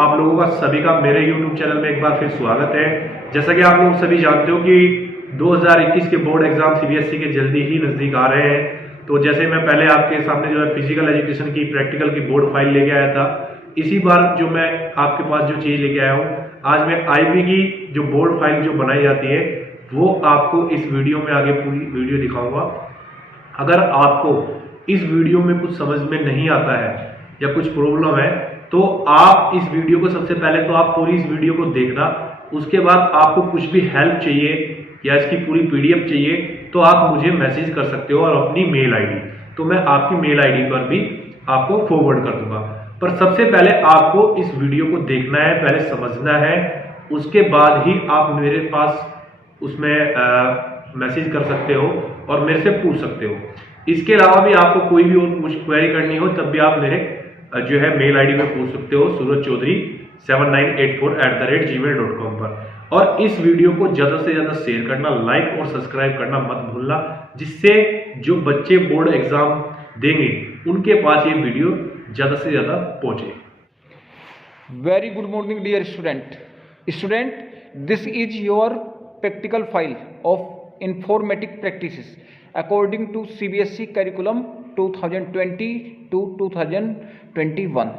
आप लोगों का सभी का मेरे YouTube चैनल में एक बार फिर स्वागत है। जैसा कि आप लोग सभी जानते हो कि 2021 के बोर्ड एग्जाम सीबीएसई के जल्दी ही नज़दीक आ रहे हैं। तो जैसे मैं पहले आपके सामने जो है फिजिकल एजुकेशन की प्रैक्टिकल की बोर्ड फाइल लेके आया था, इसी बार जो मैं आपके पास जो चीज़ लेके आया हूँ, आज मैं आईपी की जो बोर्ड फाइल जो बनाई जाती है वो आपको इस वीडियो में आगे पूरी वीडियो दिखाऊंगा। अगर आपको इस वीडियो में कुछ समझ में नहीं आता है या कुछ प्रॉब्लम है तो आप इस वीडियो को सबसे पहले तो आप पूरी इस वीडियो को देखना। उसके बाद आपको कुछ भी हेल्प चाहिए या इसकी पूरी पीडीएफ चाहिए तो आप मुझे मैसेज कर सकते हो और अपनी मेल आईडी, तो मैं आपकी मेल आईडी पर भी आपको फॉरवर्ड कर दूंगा। पर सबसे पहले आपको इस वीडियो को देखना है, पहले समझना है, उसके बाद ही आप मेरे पास उसमें मैसेज कर सकते हो और मेरे से पूछ सकते हो। इसके अलावा भी आपको कोई भी और कुछ क्वेरी करनी हो तब भी आप मेरे जो है मेल आईडी में पूछ सकते हो, सूरज चौधरी 7984@gmail.com पर। और इस वीडियो को ज़्यादा से ज़्यादा शेयर करना, लाइक और सब्सक्राइब करना मत भूलना, जिससे जो बच्चे बोर्ड एग्जाम देंगे उनके पास ये वीडियो ज़्यादा से ज़्यादा पहुँचे। Very good morning, dear student. This is your practical file of informatic practices according to CBSE curriculum 2020 to 2021.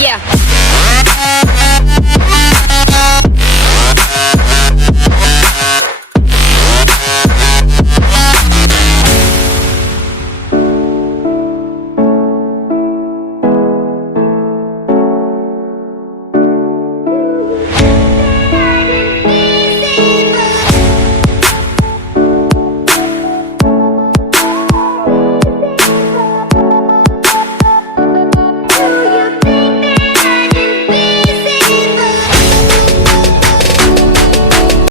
Yeah.